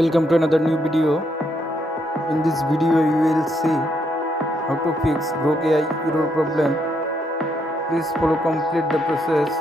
Welcome to another new video. In this video you will see how to fix Grok AI error problem. Please follow complete the process